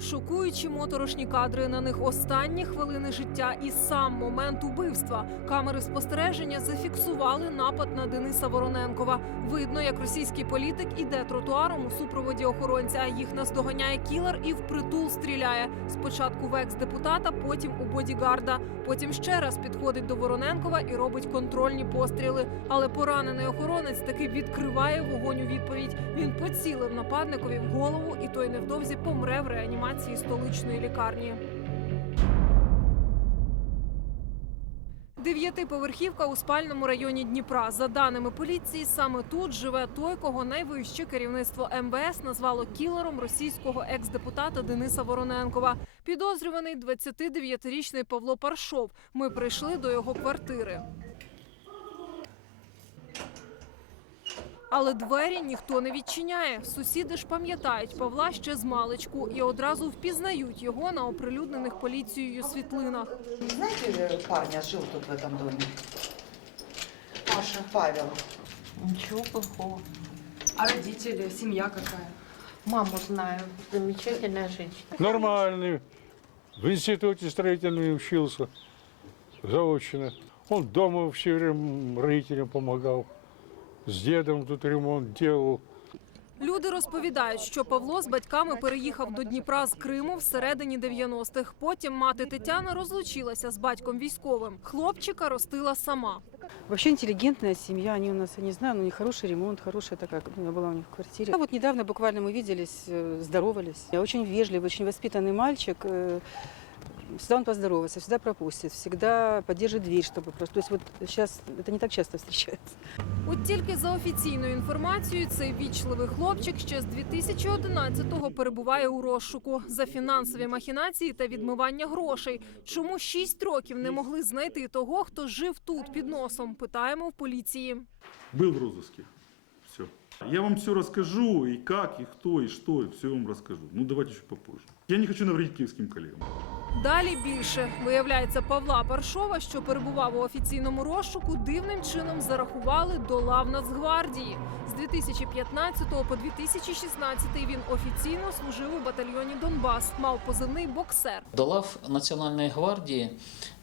Шокуючі моторошні кадри на них останні хвилини життя і сам момент убивства. Камери спостереження зафіксували напад на Дениса Вороненкова. Видно, як російський політик іде тротуаром у супроводі охоронця. Їх наздоганяє кілер і впритул стріляє. Спочатку в екс-депутата, потім у бодігарда. Потім ще раз підходить до Вороненкова і робить контрольні постріли. Але поранений охоронець таки відкриває вогонь у відповідь. Він поцілив нападникові в голову, і той невдовзі помре в реанімації столичної лікарні. Дев'ятиповерхівка у спальному районі Дніпра. За даними поліції, саме тут живе той, кого найвище керівництво МВС назвало кілером російського екс-депутата Дениса Вороненкова. Підозрюваний 29-річний Павло Паршов. Ми прийшли до його квартири. Але двері ніхто не відчиняє. Сусіди ж пам'ятають Павла ще з маличку і одразу впізнають його на оприлюднених поліцією світлинах. Знаете э, парня, жил тут в этом доме? Паша, Павел. Ничего плохого. А родители, семья какая? Маму знаю. Замечательная женщина. Нормальный. В институте строительном учился. Заочно. Он дома все время родителям помогал. С дедом тут ремонт делал. Люди розповідають, що Павло з батьками переїхав до Дніпра з Криму всередині 90-х. Потім мати Тетяна розлучилася з батьком військовим. Хлопчика ростила сама. Вообще интеллигентная семья, они у нас, я не знаю, ну, у них хороший ремонт, хорошая такая, ну, я была у них в квартире. А вот недавно буквально мы виделись, э, здоровались. Очень вежливый, очень воспитанный мальчик. э, Всегда он поздоровается, всегда пропустит, всегда поддержит дверь, чтобы просто... То есть вот сейчас это не так часто встречается. От тільки за офіційною інформацією, цей вічливий хлопчик ще з 2011-го перебуває у розшуку за фінансові махінації та відмивання грошей. Чому 6 років не могли знайти того, хто жив тут під носом? Питаємо в поліції. Был в розыске. Все. Я вам все расскажу, и как, и кто, и что, и все вам расскажу. Ну, давайте чуть попозже. Я не хочу навредить киевским коллегам. Далі більше виявляється, Павла Паршова, що перебував у офіційному розшуку, дивним чином зарахували до лав Нацгвардії. З 2015 по 2016 він офіційно служив у батальйоні Донбас, мав позивний боксер. До лав Національної гвардії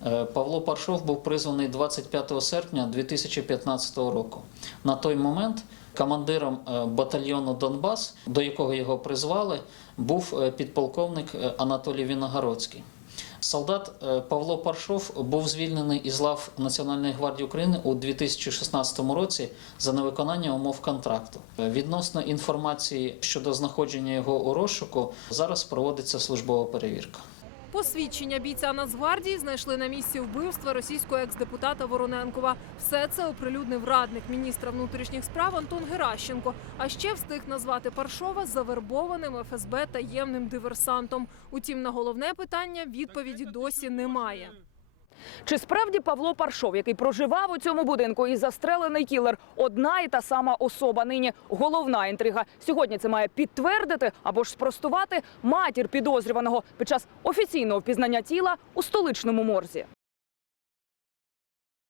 е, Павло Паршов був призваний 25 серпня 2015 року. На той момент командиром е, батальйону Донбас, до якого його призвали, був е, підполковник Анатолій Віногородський. Солдат е, Павло Паршов був звільнений із лав Національної гвардії України у 2016 році за невиконання умов контракту. Відносно інформації щодо знаходження його у розшуку зараз проводиться службова перевірка. Посвідчення бійця Нацгвардії знайшли на місці вбивства російського екс-депутата Вороненкова. Все це оприлюднив радник міністра внутрішніх справ Антон Геращенко. А ще встиг назвати Паршова завербованим ФСБ таємним диверсантом. Утім, на головне питання відповіді досі немає. Чи справді Павло Паршов, який проживав у цьому будинку і застрелений кілер, одна і та сама особа? Нині головна інтрига. Сьогодні це має підтвердити або ж спростувати матір підозрюваного під час офіційного впізнання тіла у столичному морзі.